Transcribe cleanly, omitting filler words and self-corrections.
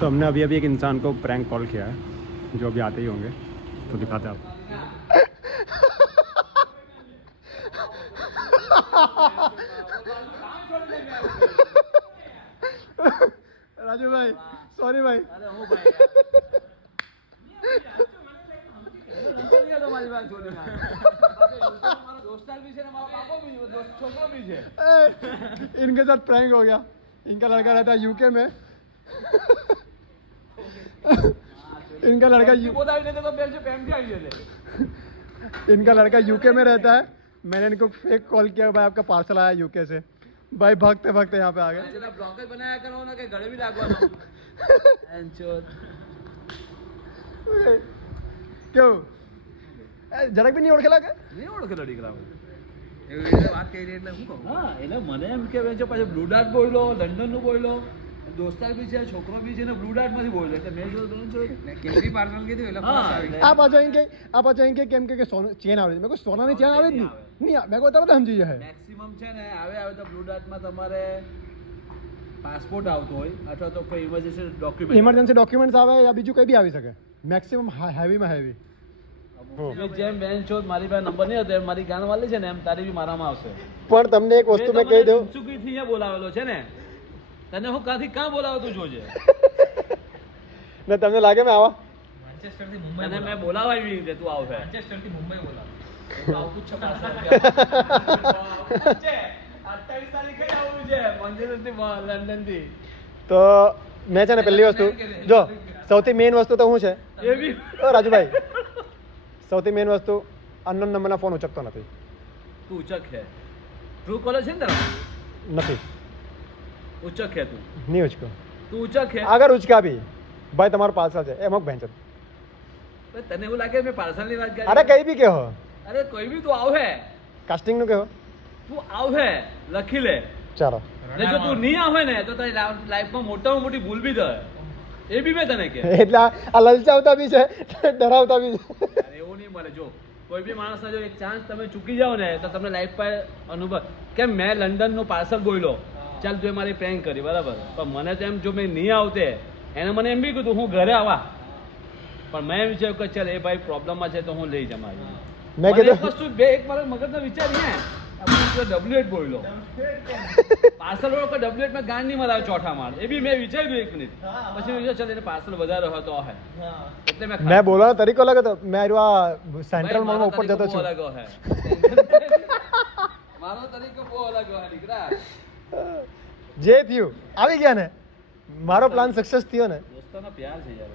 तो हमने अभी अभी एक इंसान को प्रैंक कॉल किया है, जो अभी आते ही होंगे, तो दिखाते हैं आपको। राजू भाई, सॉरी भाई। इनके साथ प्रैंक हो गया। इनका लड़का रहता है यूके में। इनका लड़का इनका लड़का यूके में रहता है। मैंने इनको फेक कॉल किया, भाई आपका पार्सल आया यूके से। भाई भागते भागते यहाँ पे आ गए। ब्लॉगर बनाया करो ना कि गले भी लागવાનો क्यों જરાક બી નહીં ઓળખેલા કે નહીં ઓળખેલો દીકરા એવી રીતે વાત કરી એટલે હું કહું હા એટલે મને એમ કે પાછો બ્લુ ડાર્ટ બોલ્યો, લંડનનું બોલ્યો, દોસ્તાર બી છે, છોકરો બી છે ને બ્લુ ડાર્ટમાંથી બોલ્યો એટલે મેં જોયું કેવી પાર્સલ કીધું એટલે આ પાછો અહીં કે કેમ કે સોનું ચેન આવે છે. મેં કહ્યું સોનાની ચેન આવે જ નહીં. મેં કહ્યું તરત સમજી જાય. મેક્સિમમ છે ને આવે તો બ્લુ ડાર્ટમાં તમારે પાસપોર્ટ આવતો હોય અથવા તો કોઈ ઇમરજન્સી ડોક્યુમેન્ટ્સ આવે યા બીજું કંઈ બી આવી શકે. મેક્સિમમ હેવીમાં હેવી. જેમ બેન છો મારી પાસે નંબર નહીં હતો એમ મારી ગાન વાળી છે ને એમ તારી બી મારામાં આવશે. પણ તમને એક વસ્તુ મેં કહી દઉં, ચૂકીથી અહીંયા બોલાવેલો છે ને તને હું કાંથી કાં બોલાવો તું જોજે. ને તમને લાગે મેં આવા માન્ચેસ્ટરથી મુંબઈ અને મેં બોલાવા એવી રીતે તું આવશે. માન્ચેસ્ટરથી મુંબઈ બોલાવ આવતું છે 28 તારીખે આવવું છે માન્ચેસ્ટરથી લંડનથી. તો મેં છે ને પહેલી વસ્તુ જો સૌથી મેઇન વસ્તુ તો શું છે એ બી રાજુભાઈ, સૌથી મેઇન વસ્તુ અનનોન નંબરના ફોન ઉચકતો નથી. તું ઉચક છે ટ્રુ કોલર છે ને તારા નથી ઉચક છે તું નહીં ઉચકો. તું ઉચક છે અગર ઉચકા બી ભાઈ તમારું પાર્સલ છે એમ ભેંચો. તને એવું લાગે મેં પાર્સલની વાત કરી? અરે કઈ બી કહો, અરે કોઈ બી તું આવ હે કાસ્ટિંગનું કહો, તું આવ હે લખી લે. ચાલો. ને જો તું નહીં આવે ને તો તારી લાઈફમાં મોટામાં મોટી ભૂલ બી થાય. એ બી મેં તને કે એટલે આ લલચાવતા બી છે, ડરાવતા બી છે. અરે એવું નહીં મળે. જો કોઈ બી માણસના જો એક ચાન્સ તમે ચૂકી જાઓ ને તો તમને લાઈફ પર અનુભવ. કેમ મેં લંડનનું પાર્સલ બોલ્યો, ચાલ તું મારી પ્રેન્ક કરી બરાબર, પણ મને તો એમ જો મેં નહીં આવતે એને મને એમ બી કીધું હું ઘરે આવા, પણ મેં વિચાર્યું કે ચાલ એ ભાઈ પ્રોબ્લેમમાં છે તો હું લઈ જમાય. મેં કીધું વસ્તુ એક મારો મગજનો વિચાર ને W8 બોલ્યો પાર્સલ વાળો W8 માં ગાંડ નહીં મરાવે ચોથા માળ. એ બી મેં વિચાર્યું 1 મિનિટ પછી વિચાર ચાલ એને પાર્સલ વધારે હોય તો હે એટલે મેં બોલવાનો તરીકો લાગે તો મેં આ સેન્ટ્રલ મોલમાં ઉપર જતો છું. મારો તરીકો બહુ અલગ હોય દીકરા. જે થયું આવી ગયા ને, મારો પ્લાન સક્સેસ થયો ને. દોસ્તોનો પ્યાર છે યાર.